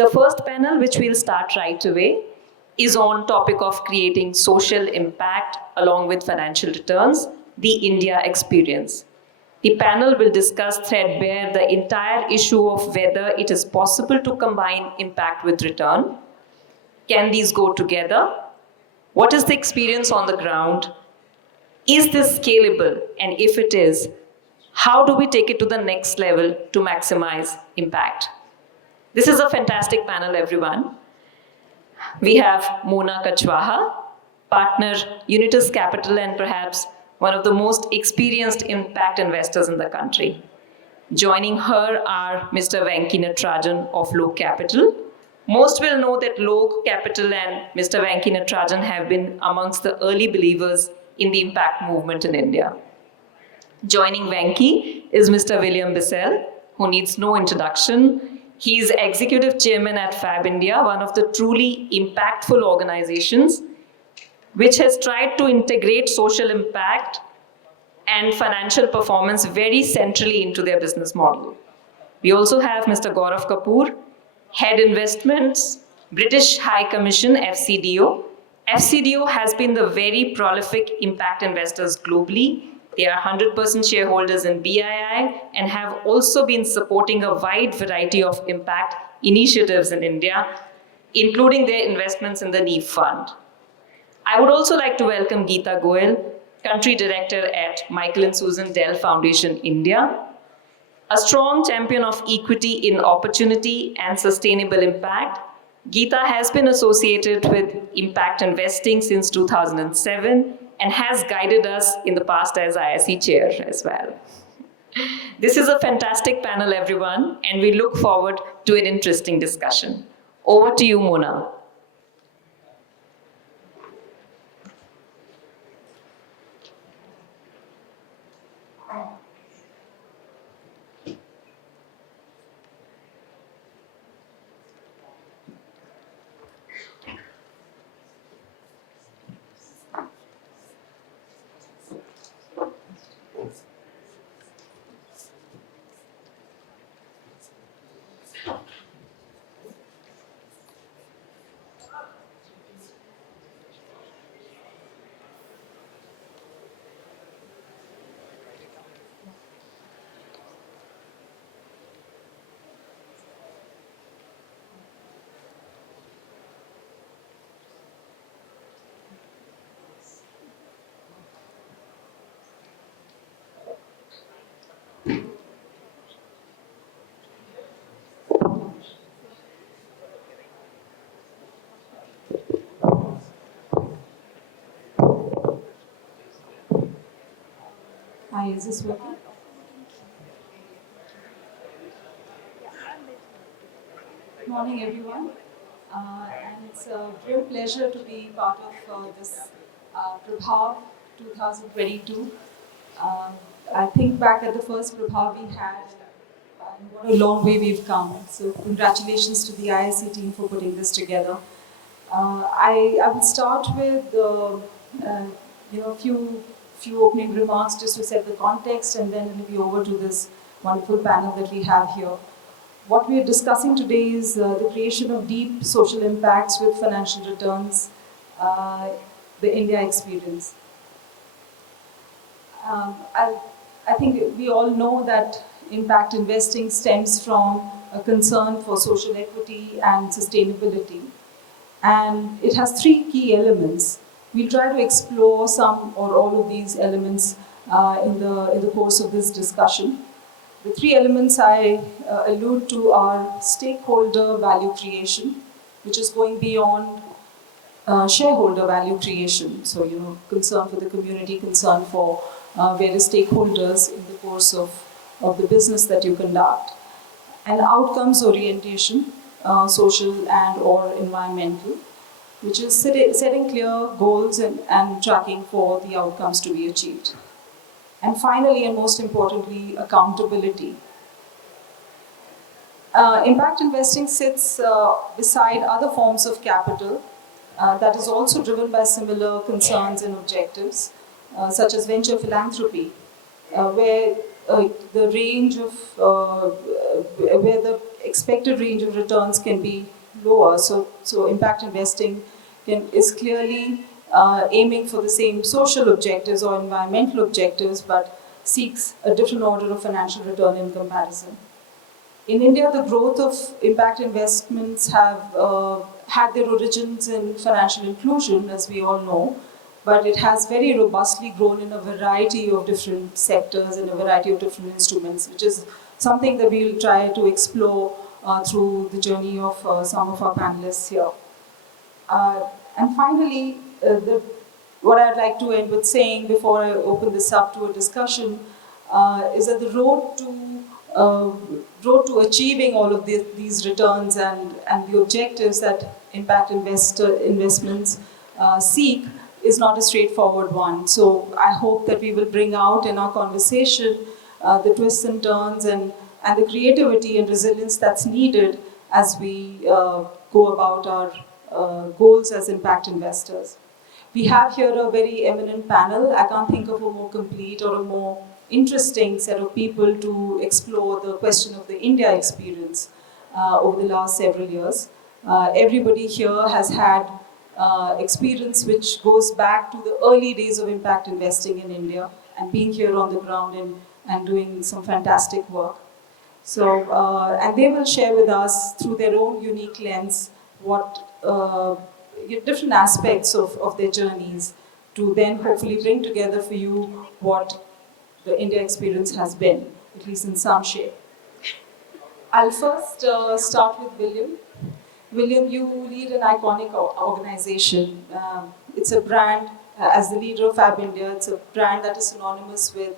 The first panel, which we'll start right away, is on topic of creating social impact along with financial returns, the India experience. The panel will discuss threadbare the entire issue of whether it is possible to combine impact with return. Can these go together? What is the experience on the ground? Is this scalable? And if it is, how do we take it to the next level to maximize impact? This is a fantastic panel, everyone. We have Mona Kachhwaha, partner, Unitus Capital, and perhaps one of the most experienced impact investors in the country. Joining her are Mr. Venky Natarajan of Lok Capital. Most will know that Lok Capital and Mr. Venky Natarajan have been amongst the early believers in the impact movement in India. Joining Venky is Mr. Bissell, who needs no introduction. He is executive chairman at FabIndia, one of the truly impactful organizations which has tried to integrate social impact and financial performance very centrally into their business model. We also have Mr. Gaurav Kapoor, Head Investments, British High Commission, FCDO. FCDO has been the very prolific impact investors globally. They are 100% shareholders in BII and have also been supporting a wide variety of impact initiatives in India, including their investments in the NEEF Fund. I would also like to welcome Geeta Goel, Country Director at Michael and Susan Dell Foundation, India. A strong champion of equity in opportunity and sustainable impact, Geeta has been associated with impact investing since 2007 and has guided us in the past as ISE chair as well. This is a fantastic panel, everyone, and we look forward to an interesting discussion. Over to you, Mona. Hi, is this working? Good morning, everyone. And it's a real pleasure to be part of this Prabhav 2022. I think back at the first Prabhav we had, and what a long way we've come. So congratulations to the ISE team for putting this together. I will start with a few opening remarks just to set the context, and then it'll be over to this wonderful panel that we have here. What we are discussing today is the creation of deep social impacts with financial returns, the India experience. I think we all know that impact investing stems from a concern for social equity and sustainability. And it has three key elements. We'll try to explore some or all of these elements in the course of this discussion. The three elements I allude to are stakeholder value creation, which is going beyond shareholder value creation. So, concern for the community, concern for various stakeholders in the course of the business that you conduct. And outcomes orientation, social and or environmental, which is setting clear goals and tracking for the outcomes to be achieved. And finally, and most importantly, accountability. Impact investing sits beside other forms of capital that is also driven by similar concerns and objectives, such as venture philanthropy, where the range of, where the expected range of returns can be lower. So impact investing is clearly aiming for the same social objectives or environmental objectives, but seeks a different order of financial return in comparison. In India, the growth of impact investments have had their origins in financial inclusion, as we all know, but it has very robustly grown in a variety of different sectors and a variety of different instruments, which is something that we'll try to explore through the journey of some of our panelists here. And finally, what I'd like to end with saying before I open this up to a discussion is that the road to achieving all of these returns and the objectives that impact investments seek is not a straightforward one. So I hope that we will bring out in our conversation the twists and turns and the creativity and resilience that's needed as we go about our goals as impact investors. We have here a very eminent panel. I can't think of a more complete or a more interesting set of people to explore the question of the India experience over the last several years. Everybody here has had experience which goes back to the early days of impact investing in India and being here on the ground and doing some fantastic work. So, and they will share with us through their own unique lens what different aspects of their journeys to then hopefully bring together for you what the India experience has been, at least in some shape. I'll first start with William. William, you lead an iconic organization. It's a brand, as the leader of FabIndia, it's a brand that is synonymous with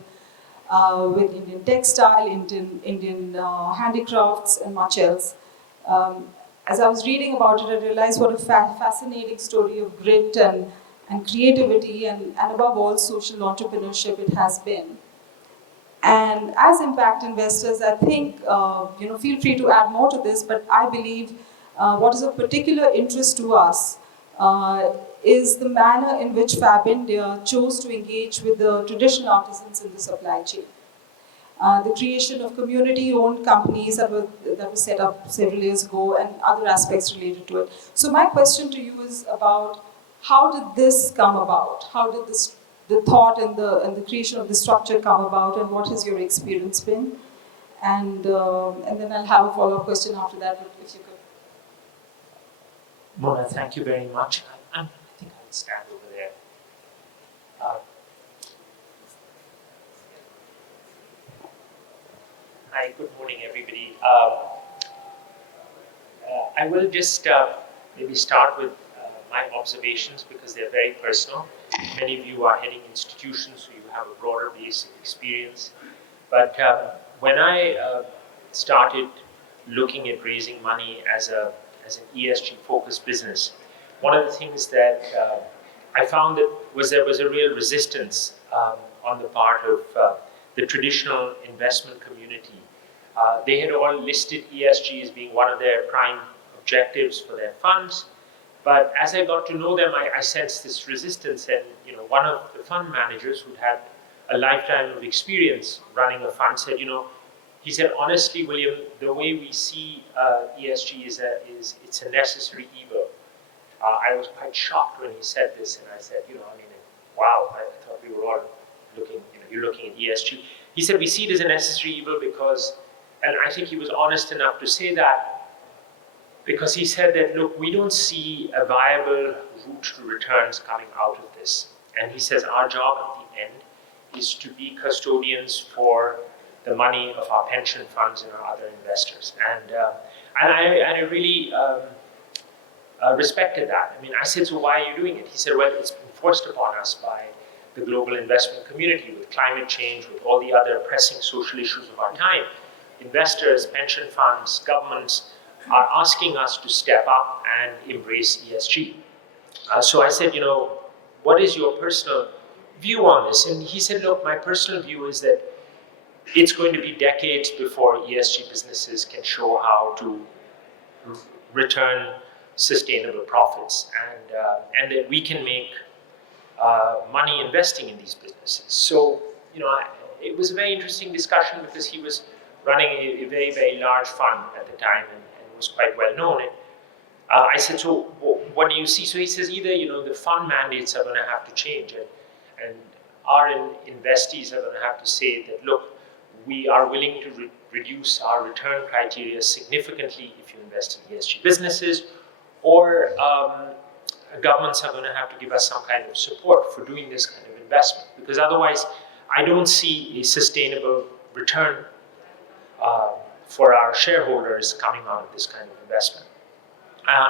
Indian textile, Indian handicrafts, and much else. As I was reading about it, I realized what a fascinating story of grit and creativity and above all social entrepreneurship it has been. And as impact investors, I think, feel free to add more to this, but I believe what is of particular interest to us is the manner in which FabIndia chose to engage with the traditional artisans in the supply chain. The creation of community-owned companies that were set up several years ago and other aspects related to it. So my question to you is about how did this come about? How did the thought and the creation of the structure come about, and what has your experience been? And then I'll have a follow-up question after that, if you could. Mona, thank you very much. I think I'll stand over there. Hi, good morning, everybody. I will just maybe start with my observations because they're very personal. Many of you are heading institutions, so you have a broader base of experience. But when I started looking at raising money as an ESG-focused business, one of the things that I found that there was a real resistance on the part of the traditional investment community. They had all listed ESG as being one of their prime objectives for their funds. But as I got to know them, I sensed this resistance. And one of the fund managers who'd had a lifetime of experience running a fund said, he said, honestly, William, the way we see ESG is it's a necessary evil. I was quite shocked when he said this, and I said, wow, I thought we were all looking, you're looking at ESG. He said, we see it as a necessary evil because, and I think he was honest enough to say that, because he said that, look, we don't see a viable route to returns coming out of this. And he says our job at the end is to be custodians for the money of our pension funds and our other investors. And I really respected that. I said, so why are you doing it? He said, well, it's been forced upon us by the global investment community with climate change, with all the other pressing social issues of our time. Investors, pension funds, governments are asking us to step up and embrace ESG. So I said, what is your personal view on this? And he said, look, my personal view is that it's going to be decades before ESG businesses can show how to return sustainable profits and that we can make money investing in these businesses. So, it was a very interesting discussion because he was running a very, very large fund at the time and was quite well known. And I said, so what do you see? So he says, either the fund mandates are going to have to change, and our investees are going to have to say that, look, we are willing to reduce our return criteria significantly if you invest in ESG businesses, or governments are going to have to give us some kind of support for doing this kind of investment, because otherwise I don't see a sustainable return for our shareholders coming out of this kind of investment.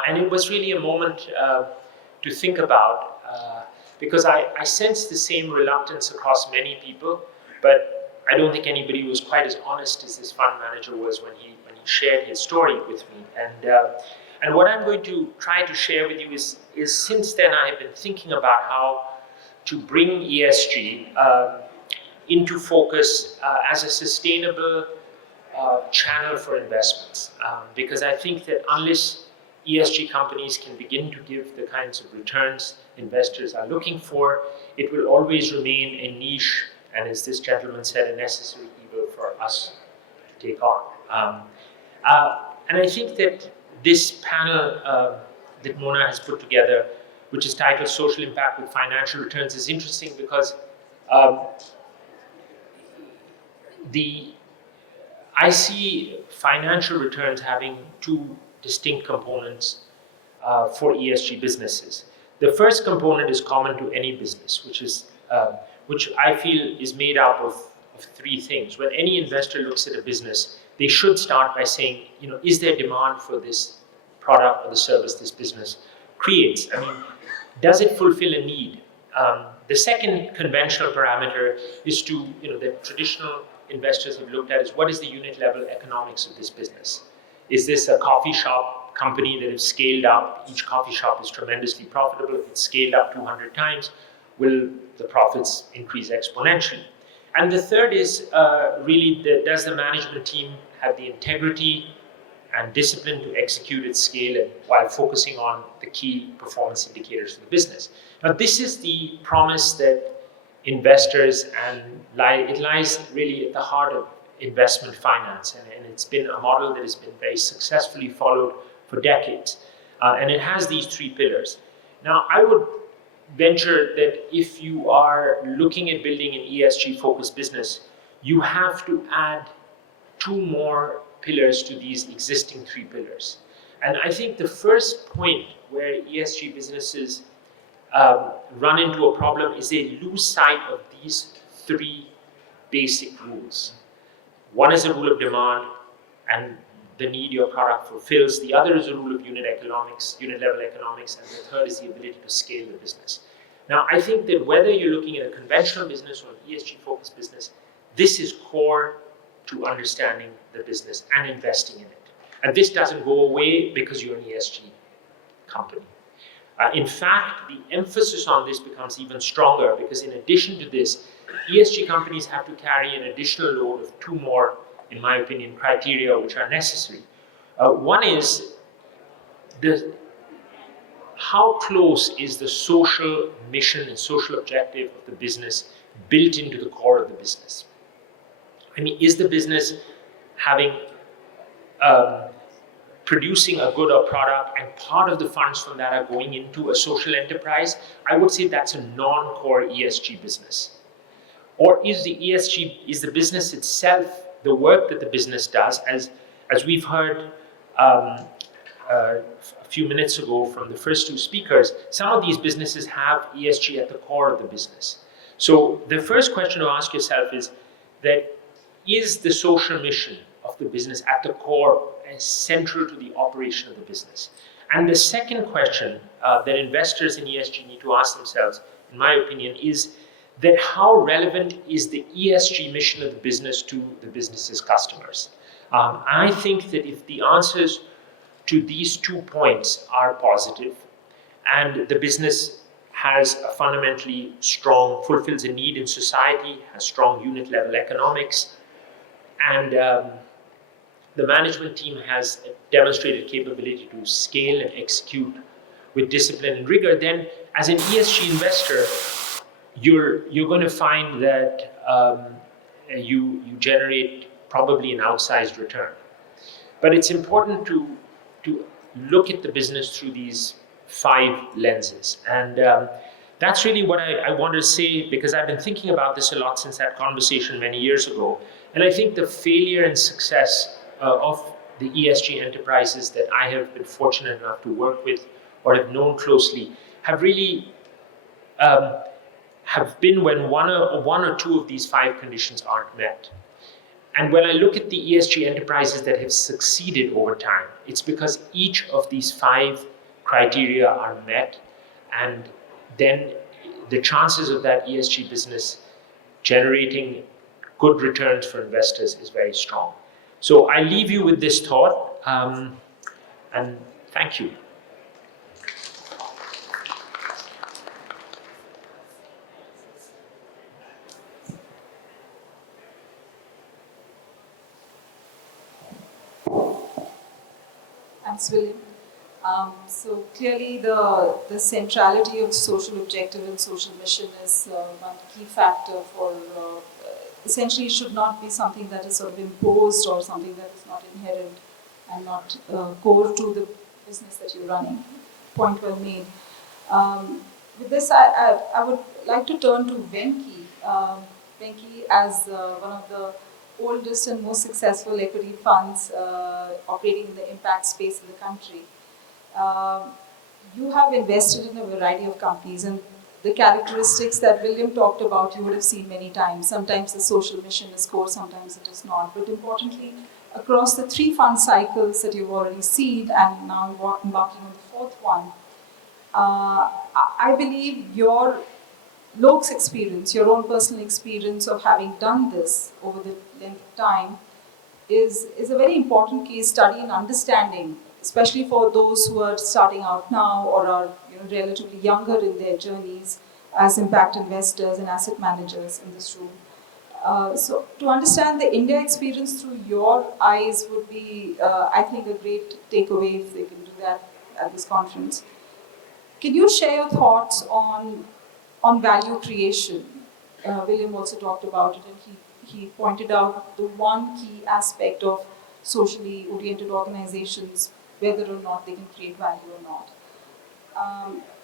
And it was really a moment to think about, because I sensed the same reluctance across many people, but I don't think anybody was quite as honest as this fund manager was when he shared his story with me. And what I'm going to try to share with you is since then I have been thinking about how to bring ESG into focus as a sustainable channel for investments, because I think that unless ESG companies can begin to give the kinds of returns investors are looking for, it will always remain a niche, and as this gentleman said, a necessary evil for us to take on. And I think that this panel that Mona has put together, which is titled Social Impact with Financial Returns, is interesting because I see financial returns having two distinct components for ESG businesses. The first component is common to any business, which I feel is made up of three things. When any investor looks at a business, they should start by saying, is there demand for this product or the service this business creates? I mean, does it fulfill a need? The second conventional parameter is that traditional investors have looked at is what is the unit level economics of this business? Is this a coffee shop company that has scaled up? Each coffee shop is tremendously profitable. If it's scaled up 200 times, will the profits increase exponentially? And the third is really, does the management team have the integrity and discipline to execute at scale and while focusing on the key performance indicators of the business? Now, this is the promise that investors, and it lies really at the heart of investment finance, and it's been a model that has been very successfully followed for decades, and it has these three pillars. Now, I would venture that if you are looking at building an ESG focused business, you have to add two more pillars to these existing three pillars. And I think the first point where ESG businesses run into a problem is they lose sight of these three basic rules. One is the rule of demand and the need your product fulfills. The other is the rule of unit level economics, and the third is the ability to scale the business. Now, I think that whether you're looking at a conventional business or an ESG-focused business, this is core to understanding the business and investing in it. And this doesn't go away because you're an ESG company. In fact, the emphasis on this becomes even stronger because in addition to this, ESG companies have to carry an additional load of two more, in my opinion, criteria which are necessary. One is how close is the social mission and social objective of the business built into the core of the business? I mean, is the business producing a good or product, and part of the funds from that are going into a social enterprise? I would say that's a non-core ESG business. Or is the business itself, the work that the business does, as we've heard a few minutes ago from the first two speakers, some of these businesses have ESG at the core of the business. So the first question to ask yourself is that, is the social mission of the business at the core and central to the operation of the business? And the second question that investors in ESG need to ask themselves, in my opinion, is that how relevant is the ESG mission of the business to the business's customers? I think that if the answers to these 2 points are positive, and the business has a fundamentally strong, fulfills a need in society, has strong unit level economics, and the management team has a demonstrated capability to scale and execute with discipline and rigor, then as an ESG investor, you're going to find that you generate probably an outsized return. But it's important to look at the business through these 5 lenses. And that's really what I wanted to say, because I've been thinking about this a lot since that conversation many years ago. And I think the failure and success of the ESG enterprises that I have been fortunate enough to work with or have known closely have really have been when one or two of these 5 conditions aren't met. And when I look at the ESG enterprises that have succeeded over time, it's because each of these 5 criteria are met, and then the chances of that ESG business generating good returns for investors is very strong. So I leave you with this thought, and thank you. Thanks, William. So clearly the centrality of social objective and social mission is one key factor for, essentially should not be something that is sort of imposed or something that is not inherent and not core to the business that you're running. Point well made. With this, I would like to turn to Venky. Venky, as one of the oldest and most successful equity funds operating in the impact space in the country. You have invested in a variety of companies, and the characteristics that William talked about you would have seen many times. Sometimes the social mission is core, sometimes it is not. But importantly, across the 3 fund cycles that you've already seen and now embarking on the 4th one, I believe your Lok's experience, your own personal experience of having done this over the length of time is a very important case study in understanding, especially for those who are starting out now or are relatively younger in their journeys as impact investors and asset managers in this room. So to understand the India experience through your eyes would be, I think, a great takeaway if they can do that at this conference. Can you share your thoughts on value creation? William also talked about it, and he pointed out the one key aspect of socially oriented organizations, whether or not they can create value or not.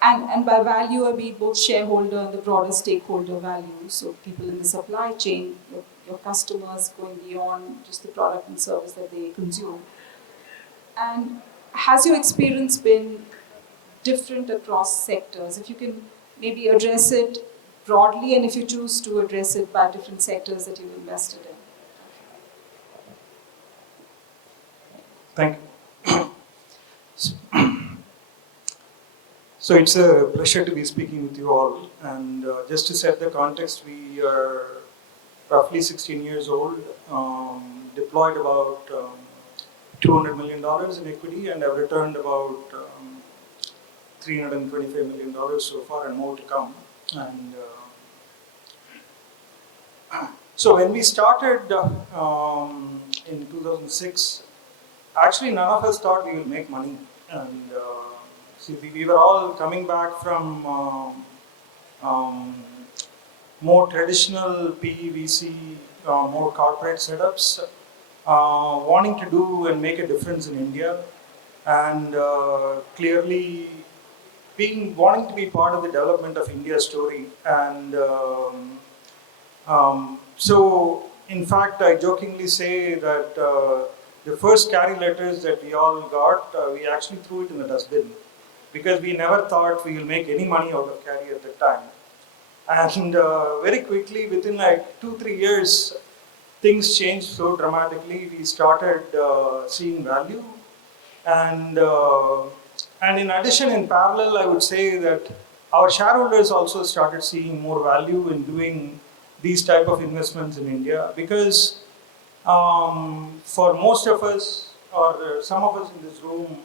And by value, I mean both shareholder and the broader stakeholder value. So people in the supply chain, your customers going beyond just the product and service that they consume. And has your experience been different across sectors? If you can maybe address it broadly, and if you choose to address it by different sectors that you've invested in. Thank you. So it's a pleasure to be speaking with you all. And just to set the context, we are roughly 16 years old, deployed about $200 million in equity, and have returned about $325 million so far, and more to come. And so when we started in 2006, actually none of us thought we would make money. And see, we were all coming back from more traditional PEVC, more corporate setups, wanting to do and make a difference in India, and clearly wanting to be part of the development of India's story. And so, in fact, I jokingly say that the first carry letters that we all got, we actually threw it in the dustbin, because we never thought we will make any money out of carry at that time. And very quickly, within like 2-3 years, things changed so dramatically. We started seeing value, and in addition, in parallel, I would say that our shareholders also started seeing more value in doing these type of investments in India, because for most of us, or some of us in this room,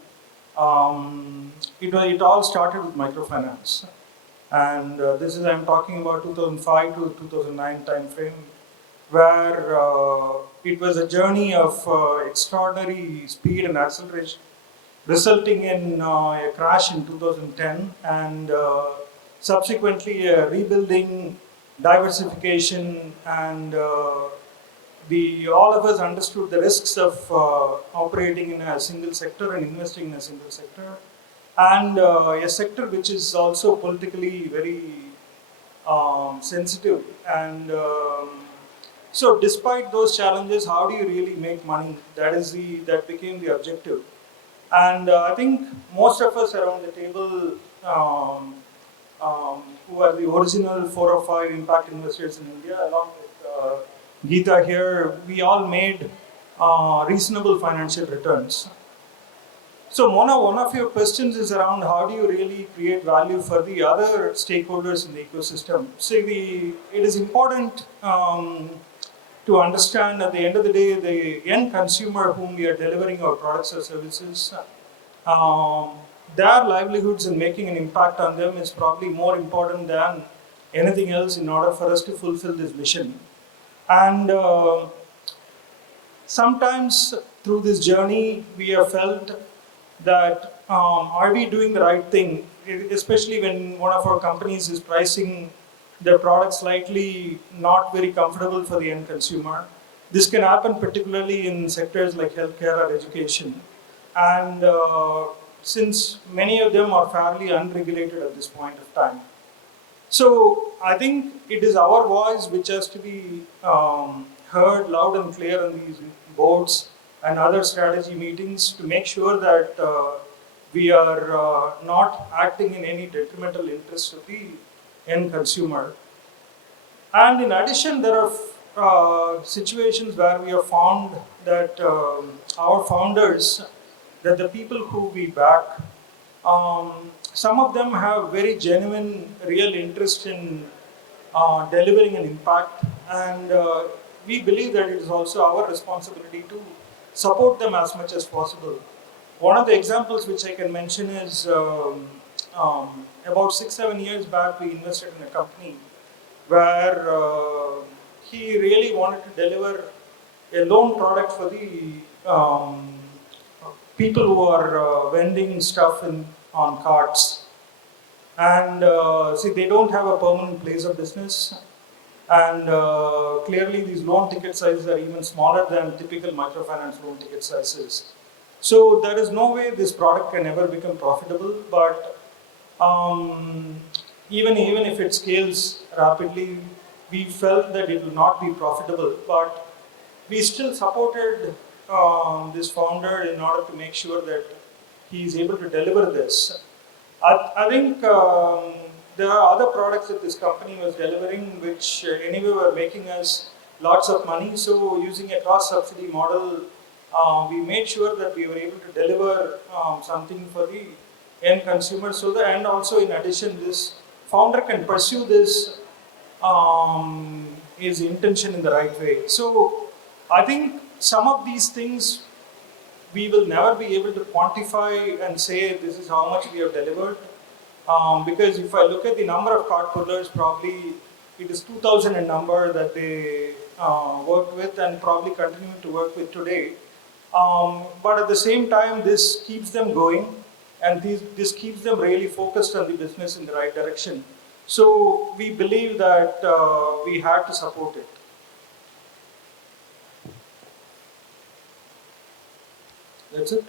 it all started with microfinance. And this is, I'm talking about 2005 to 2009 time frame, where it was a journey of extraordinary speed and acceleration, resulting in a crash in 2010, and subsequently a rebuilding, diversification, and all of us understood the risks of operating in a single sector and investing in a single sector, and a sector which is also politically very sensitive. And so, despite those challenges, how do you really make money? That became the objective. And I think most of us around the table, who are the original 4 or 5 impact investors in India, along with Geeta here, we all made reasonable financial returns. So Mona, one of your questions is around how do you really create value for the other stakeholders in the ecosystem. So it is important to understand at the end of the day, the end consumer whom we are delivering our products or services, their livelihoods and making an impact on them is probably more important than anything else in order for us to fulfill this mission. And sometimes through this journey, we have felt that are we doing the right thing, especially when one of our companies is pricing their product slightly not very comfortable for the end consumer. This can happen particularly in sectors like healthcare or education. And since many of them are fairly unregulated at this point of time. So I think it is our voice which has to be heard loud and clear on these boards and other strategy meetings to make sure that we are not acting in any detrimental interest of the end consumer. And in addition, there are situations where we have found that our founders, that the people who we back, some of them have very genuine, real interest in delivering an impact, and we believe that it is also our responsibility to support them as much as possible. One of the examples which I can mention is about 6-7 years back, we invested in a company where he really wanted to deliver a loan product for the people who are vending stuff on carts. And they don't have a permanent place of business. And clearly these loan ticket sizes are even smaller than typical microfinance loan ticket sizes. So there is no way this product can ever become profitable, but even if it scales rapidly, we felt that it will not be profitable, but we still supported this founder in order to make sure that he is able to deliver this. I think there are other products that this company was delivering which anyway were making us lots of money. So using a cost subsidy model, we made sure that we were able to deliver something for the end consumer. And also in addition, this founder can pursue this his intention in the right way. So I think some of these things we will never be able to quantify and say this is how much we have delivered. Because if I look at the number of cart pullers, probably it is 2,000 a number that they worked with and probably continue to work with today. But at the same time, this keeps them going, and this keeps them really focused on the business in the right direction. So we believe that we had to support it. That's it.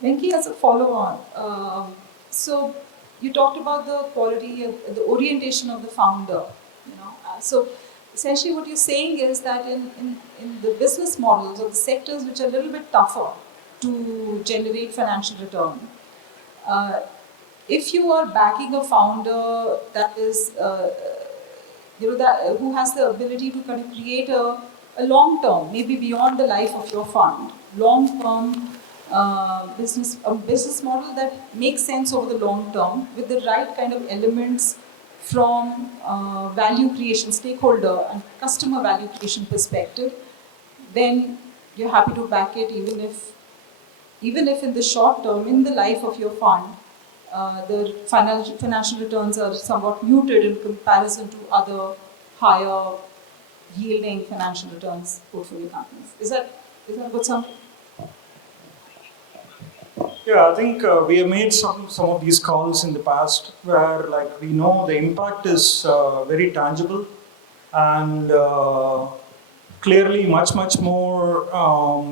Venky, as a follow-on, so you talked about the quality and the orientation of the founder. So essentially, what you're saying is that in the business models or the sectors which are a little bit tougher to generate financial return, if you are backing a founder that is, who has the ability to kind of create a long-term, maybe beyond the life of your fund, long-term business model that makes sense over the long term with the right kind of elements from value creation, stakeholder and customer value creation perspective, then you're happy to back it even if in the short term, in the life of your fund, the financial returns are somewhat muted in comparison to other higher yielding financial returns portfolio companies. Is that a good summary? Yeah, I think we have made some of these calls in the past where like we know the impact is very tangible and clearly much more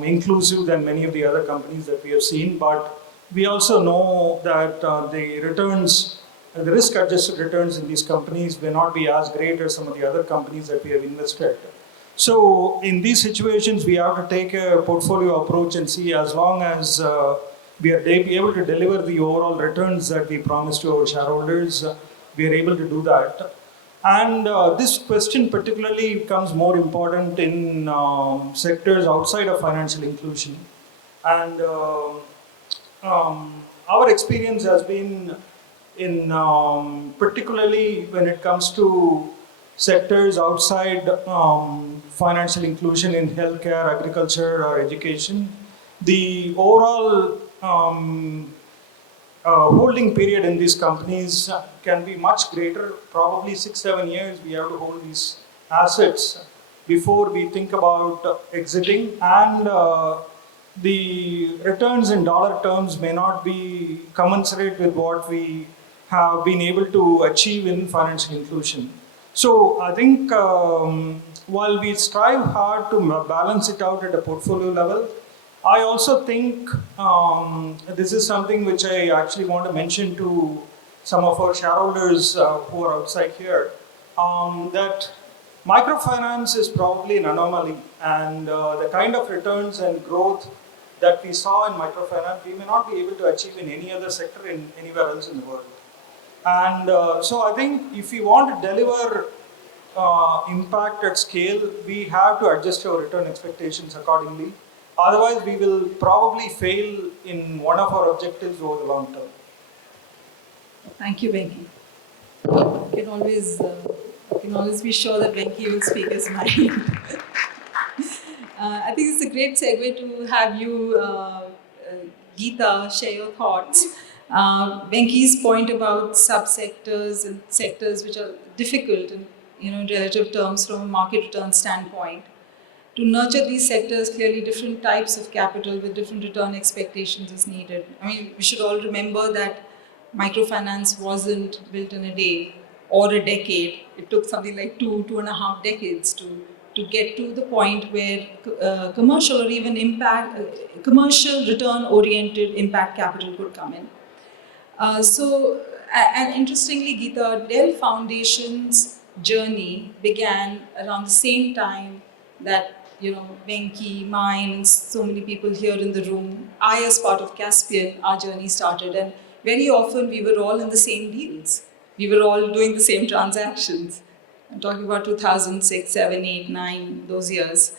inclusive than many of the other companies that we have seen. But we also know that the returns, the risk-adjusted returns in these companies may not be as great as some of the other companies that we have invested. So in these situations, we have to take a portfolio approach and see as long as we are able to deliver the overall returns that we promise to our shareholders, we are able to do that. And this question particularly becomes more important in sectors outside of financial inclusion. And our experience has been in particularly when it comes to sectors outside financial inclusion in healthcare, agriculture, or education, the overall holding period in these companies can be much greater, probably 6-7 years we have to hold these assets before we think about exiting, and the returns in dollar terms may not be commensurate with what we have been able to achieve in financial inclusion. So I think while we strive hard to balance it out at a portfolio level, I also think this is something which I actually want to mention to some of our shareholders who are outside here, that microfinance is probably an anomaly, and the kind of returns and growth that we saw in microfinance, we may not be able to achieve in any other sector in anywhere else in the world. And so I think if we want to deliver impact at scale, we have to adjust our return expectations accordingly. Otherwise, we will probably fail in one of our objectives over the long term. Thank you, Venky. I can always be sure that Venky will speak his mind. I think it's a great segue to have you, Geeta, share your thoughts. Venky's point about subsectors and sectors which are difficult in relative terms from a market return standpoint. To nurture these sectors, clearly different types of capital with different return expectations is needed. I mean, we should all remember that microfinance wasn't built in a day or a decade. It took something like 2.5 decades to get to the point where commercial or even commercial return-oriented impact capital could come in. And interestingly, Geeta, Dell Foundation's journey began around the same time that Venky, mine, and so many people here in the room. I, as part of Caspian, our journey started, and very often we were all in the same deals. We were all doing the same transactions. I'm talking about 2006, 7, 8, 9, those years.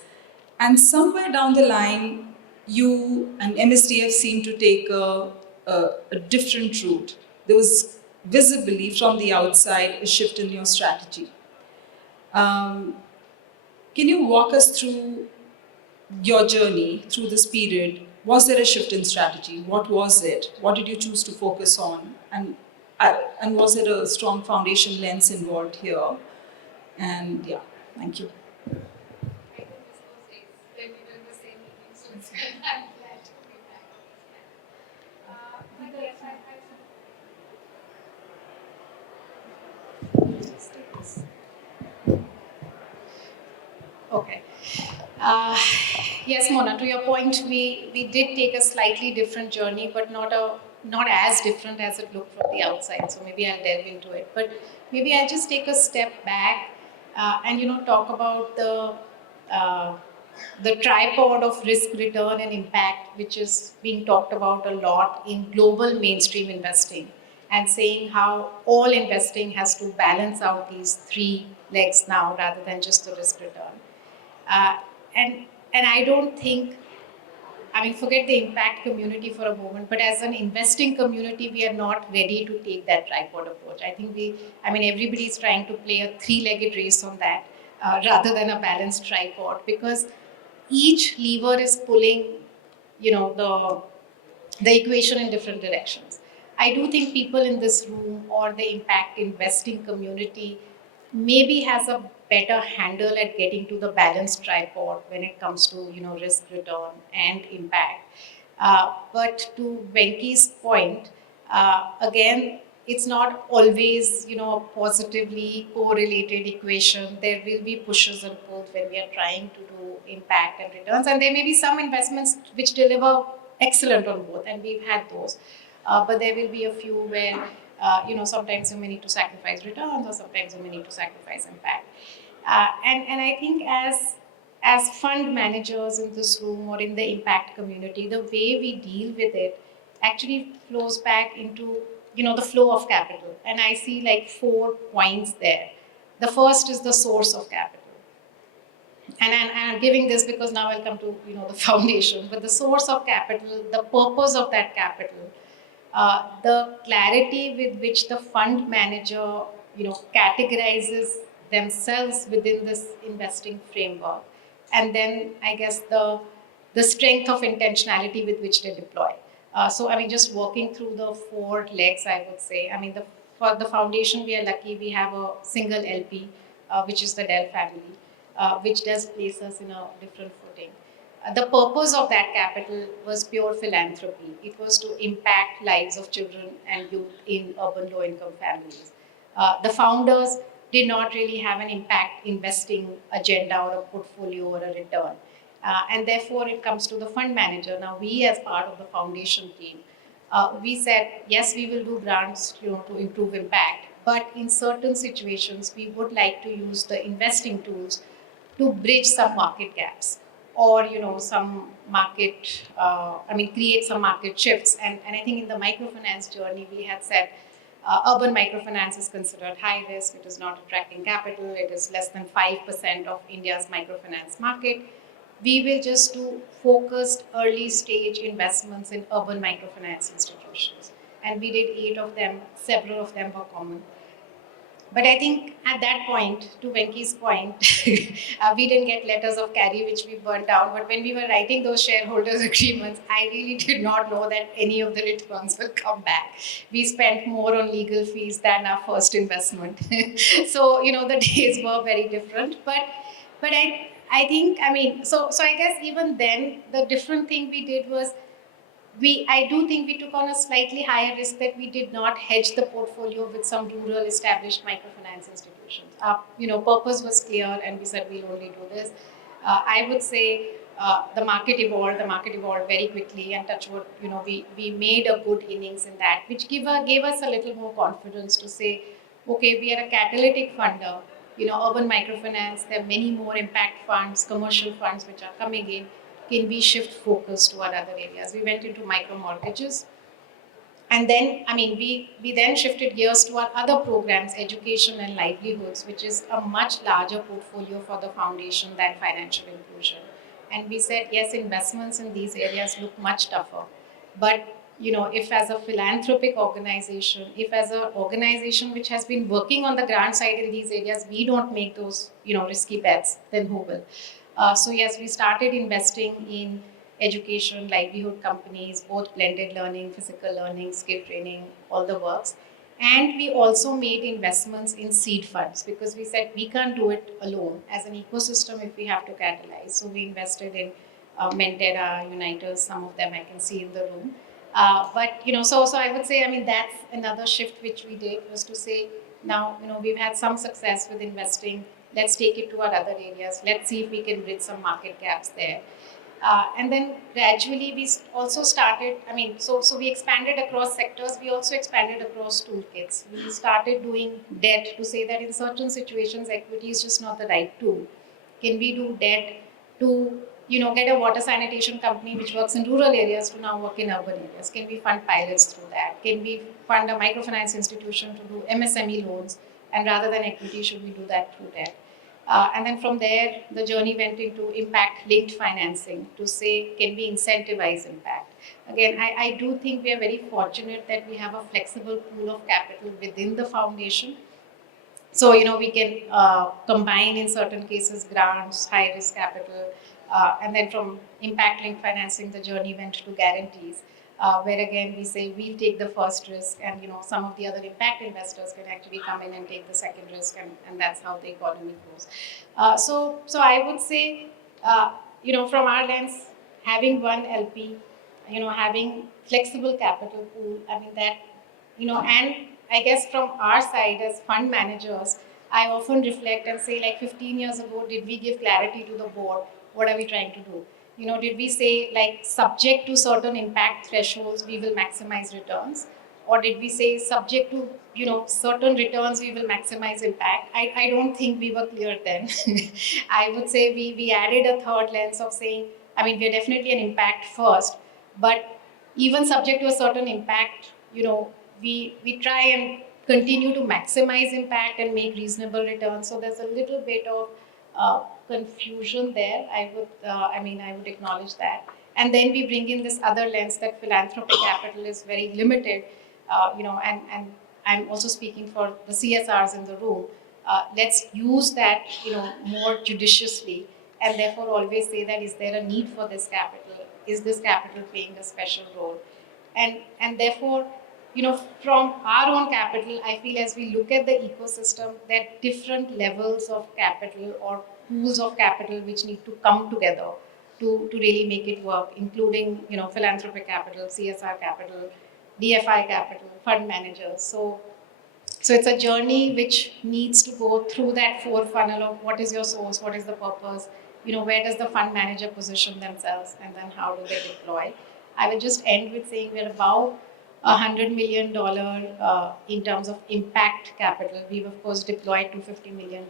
And somewhere down the line, you and MSDF seemed to take a different route. There was visibly, from the outside, a shift in your strategy. Can you walk us through your journey through this period? Was there a shift in strategy? What was it? What did you choose to focus on? And was there a strong foundation lens involved here? And yeah, thank you. Okay. Yes, Mona, to your point, we did take a slightly different journey, but not as different as it looked from the outside. So maybe I'll delve into it. But maybe I'll just take a step back and talk about the tripod of risk, return, and impact, which is being talked about a lot in global mainstream investing, and saying how all investing has to balance out these three legs now rather than just the risk return. And I don't think, forget the impact community for a moment, but as an investing community, we are not ready to take that tripod approach. I think everybody's trying to play a three-legged race on that rather than a balanced tripod, because each lever is pulling, the equation in different directions. I do think people in this room or the impact investing community maybe has a better handle at getting to the balanced tripod when it comes to risk, return, and impact. But to Venky's point, again, it's not always, a positively correlated equation. There will be pushes and pulls when we are trying to do impact and returns. And there may be some investments which deliver excellent on both, and we've had those. But there will be a few where, sometimes you may need to sacrifice returns, or sometimes you may need to sacrifice impact. And I think as fund managers in this room or in the impact community, the way we deal with it actually flows back into the flow of capital. And I see like 4 points there. The first is the source of capital. And I'm giving this because now I'll come to the foundation. But the source of capital, the purpose of that capital, the clarity with which the fund manager categorizes themselves within this investing framework, and then I guess the strength of intentionality with which they deploy. So I mean, just walking through the 4 legs, I would say. I mean, for the foundation, we are lucky we have a single LP, which is the Dell family, which does place us in a different footing. The purpose of that capital was pure philanthropy. It was to impact lives of children and youth in urban low-income families. The founders did not really have an impact investing agenda or a portfolio or a return. And therefore, it comes to the fund manager. Now, we as part of the foundation team, we said, yes, we will do grants to improve impact. But in certain situations, we would like to use the investing tools to bridge some market gaps, or some market, create some market shifts. And I think in the microfinance journey, we had said urban microfinance is considered high risk. It is not attracting capital. It is less than 5% of India's microfinance market. We will just do focused early stage investments in urban microfinance institutions. And we did 8 of them. Several of them were common. But I think at that point, to Venky's point, we didn't get letters of carry, which we burnt down. But when we were writing those shareholders' agreements, I really did not know that any of the returns will come back. We spent more on legal fees than our first investment. So, the days were very different. But I think, so I guess even then, the different thing we did was, I do think we took on a slightly higher risk that we did not hedge the portfolio with some rural established microfinance institutions. Our purpose was clear, and we said we'll only do this. I would say the market evolved very quickly, and touch wood, we made a good innings in that, which gave us a little more confidence to say, okay, we are a catalytic funder. Urban microfinance, there are many more impact funds, commercial funds which are coming in. Can we shift focus to our other areas? We went into micro mortgages. And then, we then shifted gears to our other programs, education and livelihoods, which is a much larger portfolio for the foundation than financial inclusion. And we said, yes, investments in these areas look much tougher. But, if as a philanthropic organization, if as an organization which has been working on the grant side in these areas, we don't make those, risky bets, then who will? So yes, we started investing in education, livelihood companies, both blended learning, physical learning, skill training, all the works. And we also made investments in seed funds because we said we can't do it alone as an ecosystem if we have to catalyze. So we invested in Mentera, Uniters, some of them I can see in the room. But so I would say, that's another shift which we did, was to say, now, we've had some success with investing. Let's take it to our other areas. Let's see if we can bridge some market gaps there. And then gradually we also started, so we expanded across sectors. We also expanded across toolkits. We started doing debt to say that in certain situations, equity is just not the right tool. Can we do debt to, get a water sanitation company which works in rural areas to now work in urban areas? Can we fund pilots through that? Can we fund a microfinance institution to do MSME loans? And rather than equity, should we do that through debt? And then from there, the journey went into impact-linked financing to say, can we incentivize impact? Again, I do think we are very fortunate that we have a flexible pool of capital within the foundation. So, we can combine in certain cases grants, high-risk capital, and then from impact-linked financing, the journey went to guarantees. Where again we say we'll take the first risk, and some of the other impact investors can actually come in and take the second risk, and that's how the economy grows. So I would say, from our lens, having one LP, having flexible capital pool, and I guess from our side as fund managers, I often reflect and say, like 15 years ago, did we give clarity to the board? What are we trying to do? Did we say, like, subject to certain impact thresholds, we will maximize returns? Or did we say, subject to, certain returns, we will maximize impact? I don't think we were clear then. I would say we added a third lens of saying, we're definitely an impact first, but even subject to a certain impact, we try and continue to maximize impact and make reasonable returns. So there's a little bit of confusion there. I would acknowledge that. And then we bring in this other lens that philanthropic capital is very limited, and I'm also speaking for the CSRs in the room. Let's use that, more judiciously, and therefore always say that, is there a need for this capital? Is this capital playing a special role? And therefore, from our own capital, I feel as we look at the ecosystem, there are different levels of capital or pools of capital which need to come together to really make it work, including, philanthropic capital, CSR capital, DFI capital, fund managers. So it's a journey which needs to go through that four funnel of what is your source, what is the purpose, where does the fund manager position themselves, and then how do they deploy. I will just end with saying we're about $100 million in terms of impact capital. We've of course deployed $250 million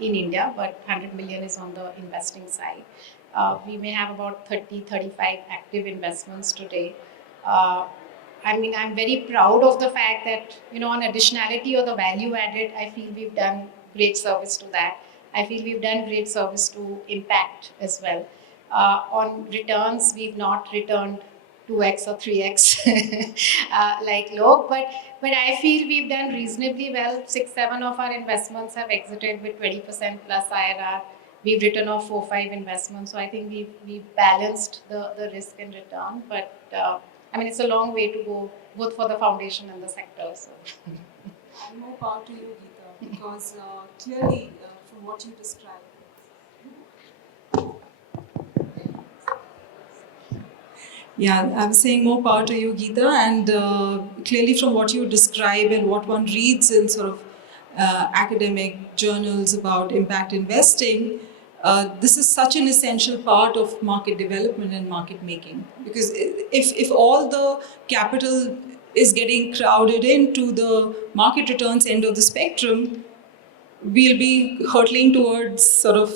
in India, but 100 million is on the investing side. We may have about 30, 35 active investments today. I'm very proud of the fact that, on additionality or the value added, I feel we've done great service to that. I feel we've done great service to impact as well. On returns, we've not returned 2x or 3x like Lok, but I feel we've done reasonably well. 6-7 of our investments have exited with 20% plus IRR. We've written off 4-5 investments, so I think we've balanced the risk and return. But it's a long way to go, both for the foundation and the sector. So. And more power to you, Geeta, because clearly, from what you described, yeah, I was saying more power to you, Geeta, and clearly from what you describe and what one reads in sort of academic journals about impact investing, this is such an essential part of market development and market making. Because if all the capital is getting crowded into the market returns end of the spectrum, we'll be hurtling towards sort of,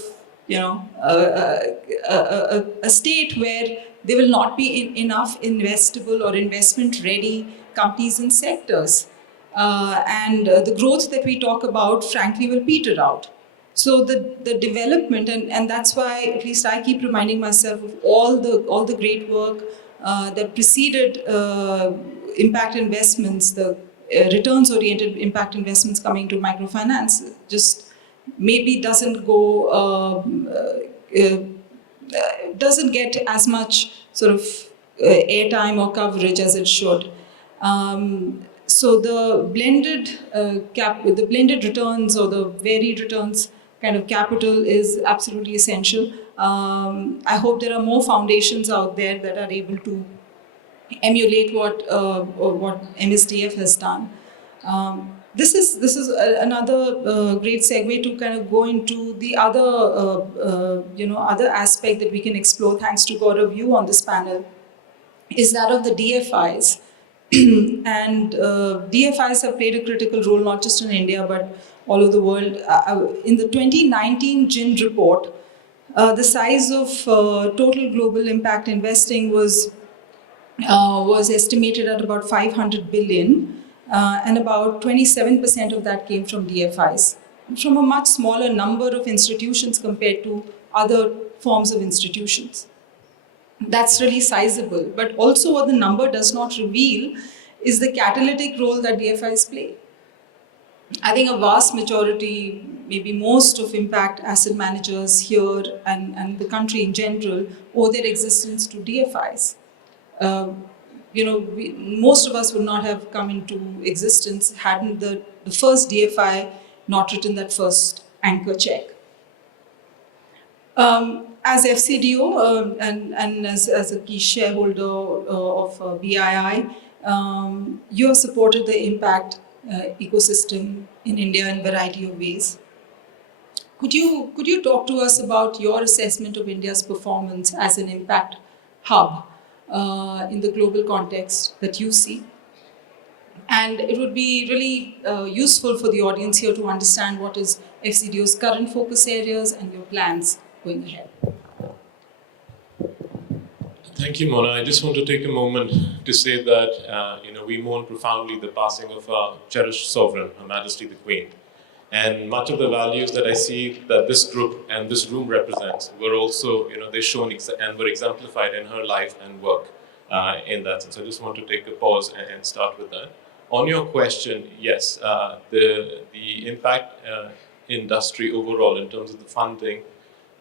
a state where there will not be enough investable or investment ready companies and sectors. And the growth that we talk about, frankly, will peter out. So the development, and that's why at least I keep reminding myself of all the great work that preceded impact investments, the returns-oriented impact investments coming to microfinance, just maybe doesn't get as much sort of airtime or coverage as it should. So the blended returns or the varied returns kind of capital is absolutely essential. I hope there are more foundations out there that are able to emulate what MSDF has done. This is another great segue to kind of go into the other aspect that we can explore, thanks to Gaurav, you on this panel, is that of the DFIs. And DFIs have played a critical role not just in India but all over the world. In the 2019 GIN report, the size of total global impact investing was estimated at about 500 billion, and about 27% of that came from DFIs, from a much smaller number of institutions compared to other forms of institutions. That's really sizable. But also what the number does not reveal is the catalytic role that DFIs play. I think a vast majority, maybe most of impact asset managers here and the country in general owe their existence to DFIs. Most of us would not have come into existence hadn't the first DFI not written that first anchor check. As FCDO and as a key shareholder of BII, you have supported the impact ecosystem in India in a variety of ways. Could you talk to us about your assessment of India's performance as an impact hub in the global context that you see? And it would be really useful for the audience here to understand what is FCDO's current focus areas and your plans going ahead. Thank you, Mona. I just want to take a moment to say that we mourn profoundly the passing of our cherished sovereign, Her Majesty the Queen. And much of the values that I see that this group and this room represents were also, they shown and were exemplified in her life and work in that sense. I just want to take a pause and start with that. On your question, yes, the impact industry overall in terms of the funding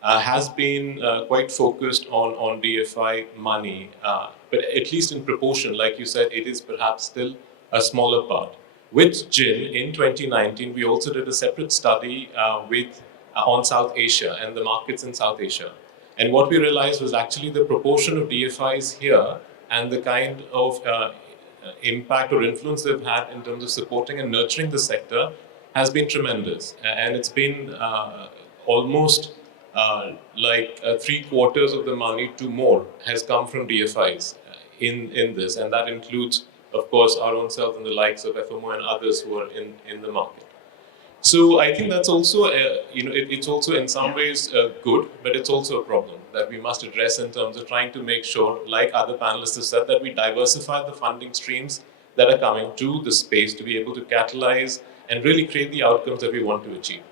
has been quite focused on DFI money, but at least in proportion, like you said, it is perhaps still a smaller part. With GIN in 2019, we also did a separate study on South Asia and the markets in South Asia. And what we realized was actually the proportion of DFIs here and the kind of impact or influence they've had in terms of supporting and nurturing the sector has been tremendous. And it's been almost like 3/4 of the money to more has come from DFIs in this. And that includes, of course, our own self and the likes of FMO and others who are in the market. So I think that's also, it's also in some ways good, but it's also a problem that we must address in terms of trying to make sure, like other panelists have said, that we diversify the funding streams that are coming to the space to be able to catalyze and really create the outcomes that we want to achieve.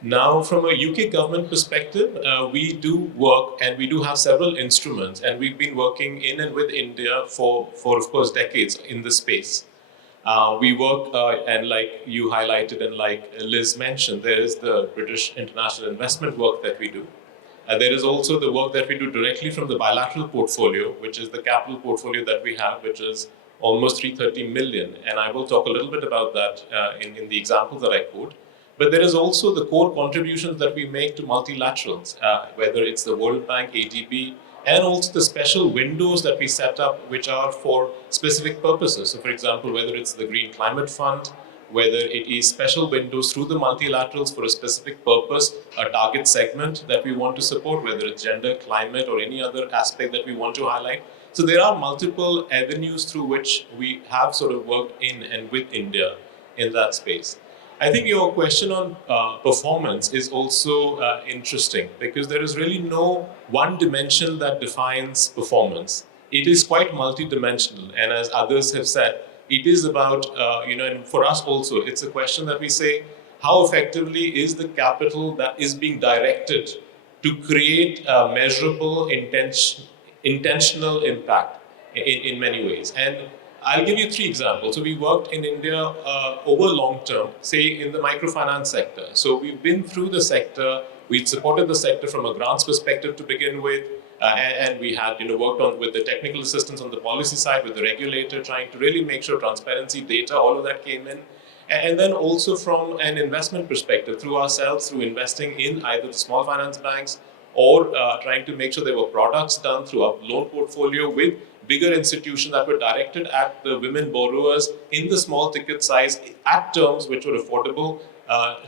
Now, from a UK government perspective, we do work and we do have several instruments, and we've been working in and with India for of course, decades in this space. We work, and like you highlighted and like Liz mentioned, there is the British international investment work that we do. And there is also the work that we do directly from the bilateral portfolio, which is the capital portfolio that we have, which is almost 330 million. And I will talk a little bit about that in the examples that I quote. But there is also the core contributions that we make to multilaterals, whether it's the World Bank, ADB, and also the special windows that we set up, which are for specific purposes. So for example, whether it's the Green Climate Fund, whether it is special windows through the multilaterals for a specific purpose, a target segment that we want to support, whether it's gender, climate, or any other aspect that we want to highlight. So there are multiple avenues through which we have sort of worked in and with India in that space. I think your question on performance is also interesting because there is really no one dimension that defines performance. It is quite multidimensional, and as others have said, it is about, and for us also, it's a question that we say, how effectively is the capital that is being directed to create measurable, intentional impact in many ways. And I'll give you 3 examples. So we worked in India over long term, say in the microfinance sector. So we've been through the sector, we supported the sector from a grants perspective to begin with, and we had worked on with the technical assistance on the policy side, with the regulator, trying to really make sure transparency, data, all of that came in. And then also from an investment perspective, through ourselves, through investing in either the small finance banks or trying to make sure there were products done through our loan portfolio with bigger institutions that were directed at the women borrowers in the small ticket size at terms which were affordable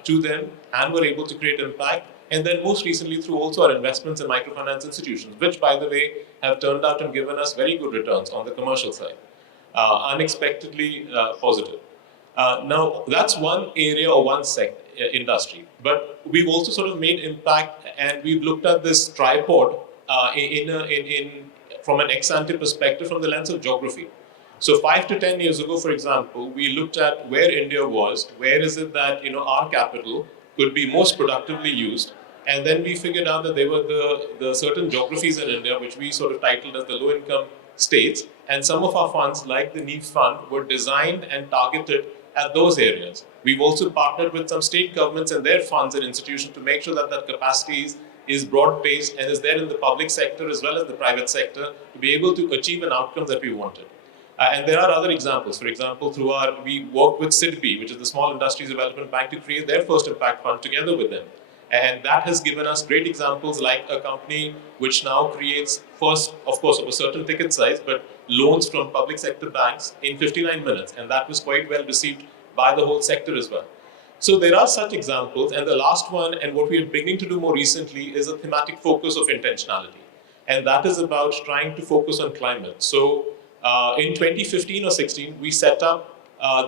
to them and were able to create impact. And then most recently through also our investments in microfinance institutions, which by the way have turned out and given us very good returns on the commercial side, unexpectedly positive. Now that's one area or one industry, but we've also sort of made impact and we've looked at this tripod from an ex-ante perspective from the lens of geography. So 5 to 10 years ago, for example, we looked at where India was, where is it that our capital could be most productively used, and then we figured out that there were the certain geographies in India which we sort of titled as the low-income states, and some of our funds, like the NEEF fund, were designed and targeted at those areas. We've also partnered with some state governments and their funds and institutions to make sure that that capacity is broad-based and is there in the public sector as well as the private sector to be able to achieve an outcome that we wanted. And there are other examples. For example, we worked with SIDBI, which is the Small Industries Development Bank, to create their first impact fund together with them. And that has given us great examples like a company which now creates, first, of course, of a certain ticket size, but loans from public sector banks in 59 minutes. And that was quite well received by the whole sector as well. So there are such examples. And the last one, and what we are beginning to do more recently, is a thematic focus of intentionality. And that is about trying to focus on climate. So in 2015 or 16, we set up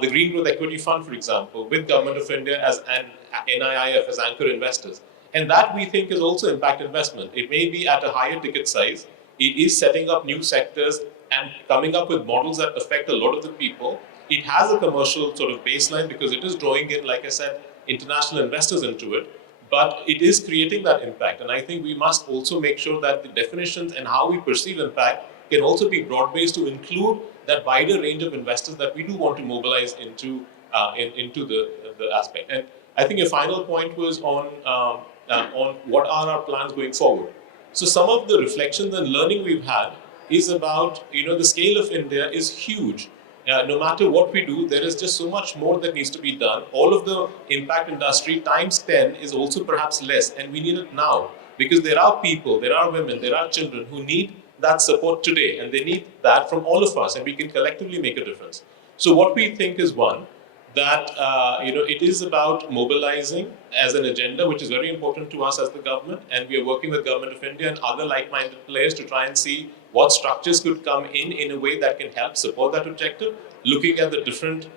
the Green Growth Equity Fund, for example, with Government of India as an NIIF, as anchor investors. And that we think is also impact investment. It may be at a higher ticket size. It is setting up new sectors and coming up with models that affect a lot of the people. It has a commercial sort of baseline because it is drawing in, like I said, international investors into it. But it is creating that impact. And I think we must also make sure that the definitions and how we perceive impact can also be broad-based to include that wider range of investors that we do want to mobilize into the aspect. And I think your final point was on what are our plans going forward. So some of the reflections and learning we've had is about, the scale of India is huge. No matter what we do, there is just so much more that needs to be done. All of the impact industry times 10 is also perhaps less, and we need it now because there are people, there are women, there are children who need that support today, and they need that from all of us, and we can collectively make a difference. So what we think is one, that it is about mobilizing as an agenda, which is very important to us as the government, and we are working with Government of India and other like-minded players to try and see what structures could come in a way that can help support that objective, looking at the different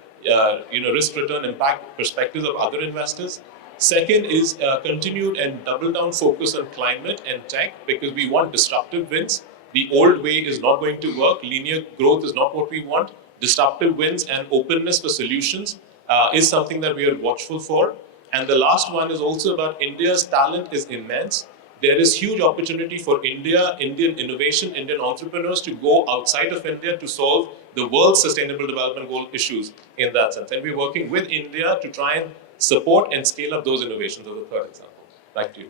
risk-return impact perspectives of other investors. Second is continued and double-down focus on climate and tech, because we want disruptive wins. The old way is not going to work. Linear growth is not what we want. Disruptive wins and openness for solutions is something that we are watchful for. And the last one is also about India's talent is immense. There is huge opportunity for India, Indian innovation, Indian entrepreneurs to go outside of India to solve the world's sustainable development goal issues in that sense. And we're working with India to try and support and scale up those innovations as a third example. Back to you.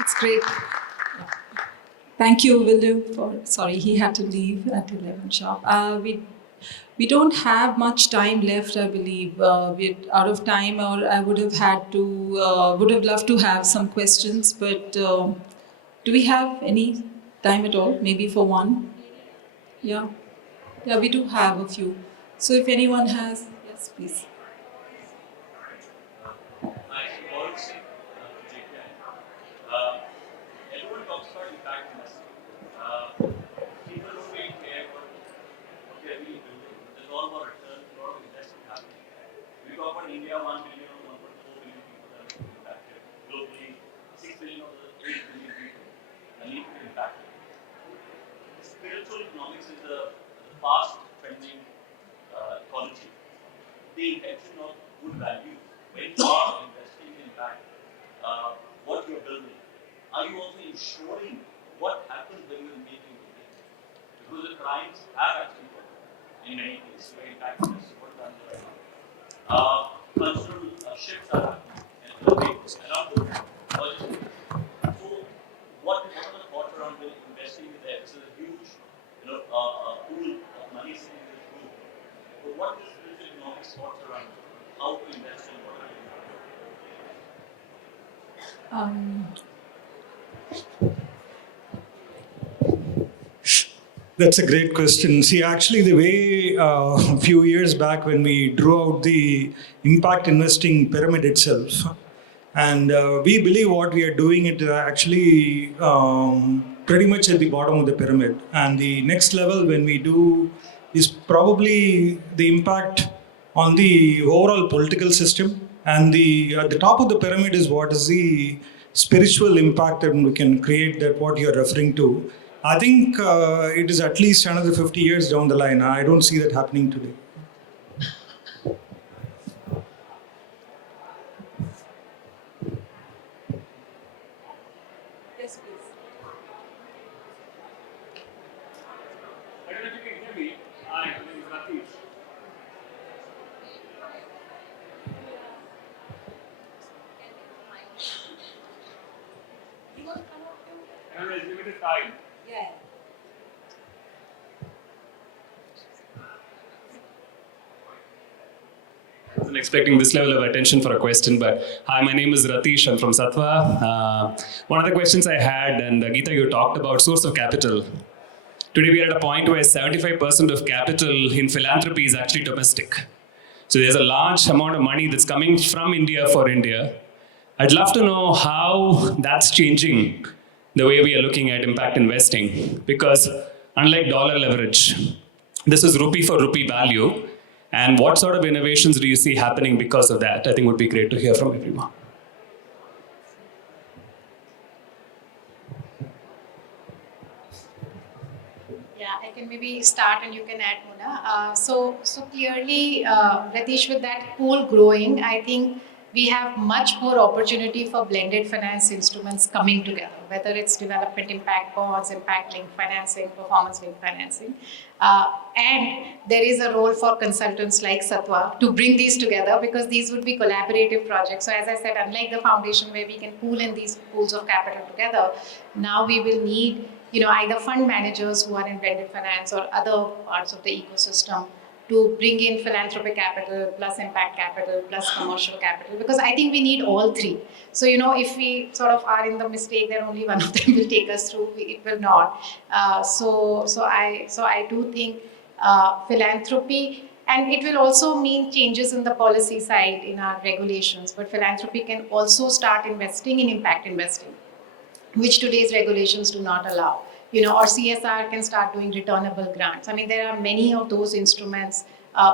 It's great. Thank you, William. Sorry, he had to leave at 11 sharp. We don't have much time left, I believe. We're out of time, or I would have loved to have some questions, but do we have any time at all? Maybe for one? Yeah. Yeah, we do have a few. So if anyone has, yes, please. Everyone talks about impact investing. People don't really care what they're really building. There's all about returns, a lot of investing happening. We talk about India, 1 billion or 1.4 billion people that are impacted. Globally, 6 billion of the 8 billion people that need to be impacted. Spiritual economics is a fast trending ecology. The intention of good values, when you are investing in impact, what you're building, are you also ensuring what happens when you're making the thing? Because the crimes have actually worked in many cases where impact is what done right now. Cultural shifts are happening and around the world. So what are the thoughts around investing in there? This is a huge pool of money sitting in this room. But what is spiritual economics thoughts around how to invest and what are you doing? That's a great question. See, actually, the way a few years back when we drew out the impact investing pyramid itself, and we believe what we are doing it actually pretty much at the bottom of the pyramid. And the next level when we do is probably the impact on the overall political system. And at the top of the pyramid is what is the spiritual impact that we can create, that what you're referring to. I think it is at least another 50 years down the line. I don't see that happening today. Yes, please. I don't know if you can hear me. Hi, my name is Rakesh. And there's limited time. Yeah. It's a wasn't expecting this level of attention for a question, but hi, my name is Ratish. I'm from Satwa. One of the questions I had, and Geeta, you talked about source of capital. Today we are at a point where 75% of capital in philanthropy is actually domestic. So there's a large amount of money that's coming from India for India. I'd love to know how that's changing the way we are looking at impact investing, because unlike dollar leverage, this is rupee for rupee value. And what sort of innovations do you see happening because of that? I think would be great to hear from everyone. Yeah, I can maybe start and you can add, Mona. So clearly, Ratish, with that pool growing, I think we have much more opportunity for blended finance instruments coming together, whether it's development impact bonds, impact linked financing, performance linked financing. And there is a role for consultants like Satwa to bring these together, because these would be collaborative projects. So as I said, unlike the foundation where we can pool in these pools of capital together, now we will need either fund managers who are in blended finance or other parts of the ecosystem to bring in philanthropic capital plus impact capital plus commercial capital, because I think we need all three. So if we sort of are in the mistake that only one of them will take us through, it will not. So I do think philanthropy, and it will also mean changes in the policy side in our regulations, but philanthropy can also start investing in impact investing, which today's regulations do not allow. Or CSR can start doing returnable grants. I mean, there are many of those instruments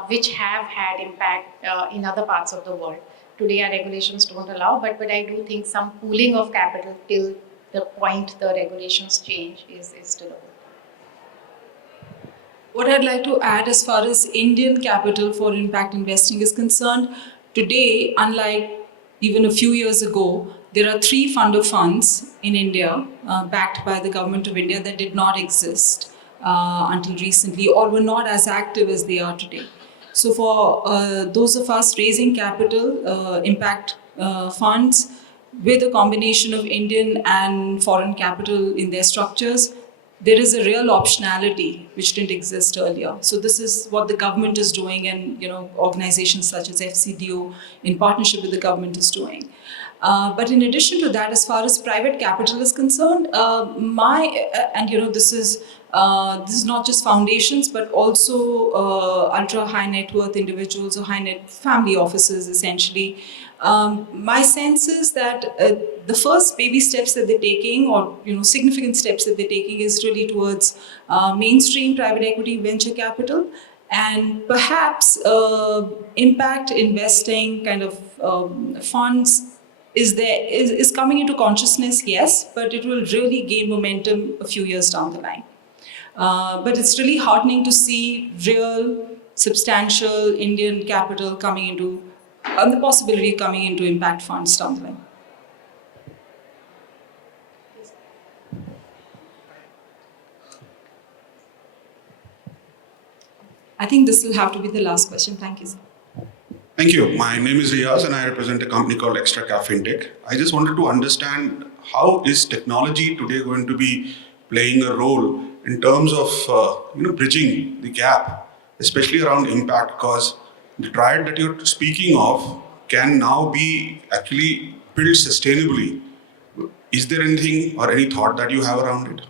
which have had impact in other parts of the world. Today, our regulations don't allow, but I do think some pooling of capital till the point the regulations change is still a good. What I'd like to add as far as Indian capital for impact investing is concerned, today, unlike even a few years ago, there are 3 fund of funds in India backed by the government of India that did not exist until recently, or were not as active as they are today. So for those of us raising capital, impact funds with a combination of Indian and foreign capital in their structures, there is a real optionality which didn't exist earlier. So this is what the government is doing, and organizations such as FCDO in partnership with the government is doing. But in addition to that, as far as private capital is concerned, this is not just foundations, but also ultra high net worth individuals or high net family offices, essentially. My sense is that the first baby steps that they're taking, or significant steps that they're taking, is really towards mainstream private equity venture capital, and perhaps impact investing kind of funds is coming into consciousness, yes, but it will really gain momentum a few years down the line. But it's really heartening to see real, substantial Indian capital coming into, and the possibility of coming into impact funds down the line. I think this will have to be the last question. Thank you, sir. Thank you. My name is Riaz and I represent a company called Extra Cap Fintech. I just wanted to understand, how is technology today going to be playing a role in terms of bridging the gap, especially around impact, because the triad that you're speaking of can now be actually built sustainably. Is there anything or any thought that you have around it?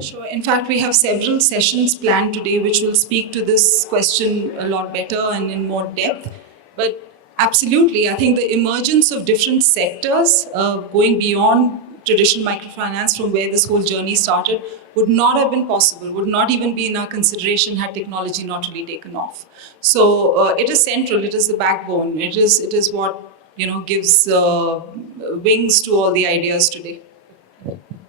Sure. In fact, we have several sessions planned today which will speak to this question a lot better and in more depth. But absolutely, I think the emergence of different sectors going beyond traditional microfinance, from where this whole journey started, would not have been possible, would not even be in our consideration had technology not really taken off. So it is central, it is the backbone, it is what gives wings to all the ideas today.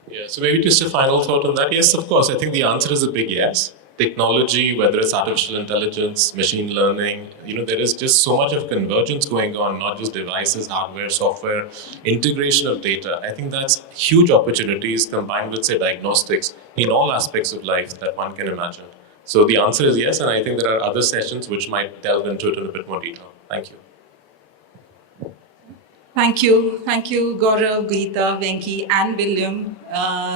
Yeah, so maybe just a final thought on that. Yes, of course, I think the answer is a big yes. Technology, whether it's artificial intelligence, machine learning, there is just so much of convergence going on, not just devices, hardware, software, integration of data. I think that's huge opportunities combined with, say, diagnostics in all aspects of life that one can imagine. So the answer is yes, and I think there are other sessions which might delve into it in a bit more detail. Thank you. Thank you. Thank you, Gaurav, Geeta, Venky, and William.